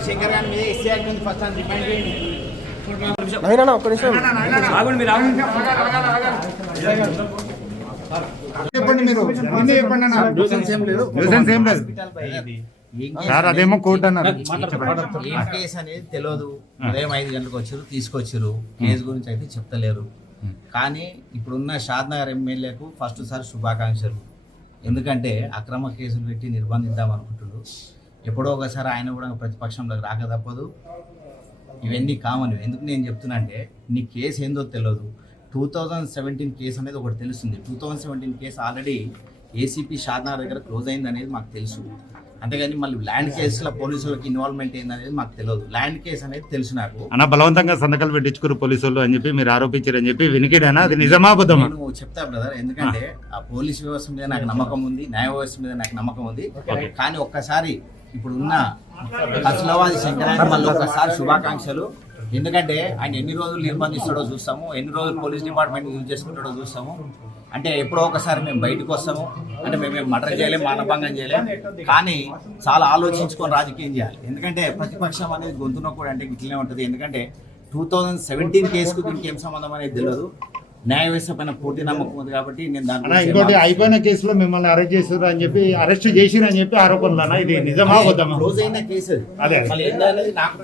కసలవాది శంకర్ గారి మీద SC act నుంచి ఫస్ట్ రిమైండ్ చేయండి. ఒక్క నిమిషం చెప్పండి, మీరు చెప్పండి అన్న. న్యూసెన్స్ ఏం లేదు సార్, అదేమో కోర్టు అన్నారు. ఏం కేసు అనేది తెలియదు. ఉదయం 5 గంటలకు వచ్చారు, తీసుకొచ్చారు. కేసు గురించి అయితే చెప్తలేరు. కానీ ఇప్పుడున్న షాద్నగర్ ఎమ్మెల్యేకు ఫస్ట్ సారి శుభాకాంక్షలు. ఎందుకంటే అక్రమ కేసులు పెట్టి నిర్బంధిద్దాం అనుకుంటున్నారు. ఎప్పుడో ఒకసారి ఆయన కూడా ప్రతిపక్షంలోకి రాక తప్పదు. ఇవన్నీ కామన్. ఎందుకు నేను చెప్తున్నా అంటే నీ కేసు ఏందో తెలియదు. 2017 కేసు అనేది ఒకటి తెలుస్తుంది. 2017 కేసు ఆల్రెడీ ఏసీపీ షాద్నగర్ దగ్గర క్లోజ్ అయింది అనేది మాకు తెలుసు. అంతేగాని మళ్ళీ ల్యాండ్ కేసులో పోలీసులకి ఇన్వాల్వ్మెంట్ ఏందనేది మాకు తెలియదు. ల్యాండ్ కేసు అనేది తెలుసు నాకు. అన్న బలవంతంగా సంతకాలు పెట్టించుకున్నారు పోలీసులు అని చెప్పి మీరు ఆరోపించారని చెప్పి వినికిడేనా? అది నిజమా అబద్ధమా? నేను చెప్తా బ్రదర్. ఎందుకంటే ఆ పోలీస్ వ్యవస్థ మీద నాకు నమ్మకం ఉంది, న్యాయ వ్యవస్థ మీద నాకు నమ్మకం ఉంది. కానీ ఒక్కసారి ఇప్పుడున్న కసలవాది శంకరానికి మళ్ళీ ఒక్కసారి శుభాకాంక్షలు. ఎందుకంటే ఆయన ఎన్ని రోజులు నిర్బంధిస్తాడో చూస్తాము, ఎన్ని రోజులు పోలీస్ డిపార్ట్మెంట్ యూజ్ చేసుకుంటాడో చూస్తాము. అంటే ఎప్పుడో ఒకసారి మేము బయటకు వస్తాము. అంటే మేము మర్డర్ చేయలేం, మానభంగం చేయలేం. కానీ చాలా ఆలోచించుకొని రాజకీయం చేయాలి. ఎందుకంటే ప్రతిపక్షం అనేది గొంతున కూడా అంటే ఇట్లనే ఉంటుంది. ఎందుకంటే 2017 కేసుకు దీనికి ఏం సంబంధం అనేది తెలియదు. న్యాయ వ్యవస్థ పైన పూర్తి నమ్మకం ఉంది కాబట్టి నేను దాంట్లో ఇంకోటి అయిపోయిన కేసులో మిమ్మల్ని అరెస్ట్ చేశారు అని చెప్పి అరెస్ట్ చేసిరని చెప్పి ఆరోపణలు. ఇది నిజమా అబద్ధమా? క్లోజ్ అయిన కేసు అదే మళ్ళీ ఏంటనేది నాకు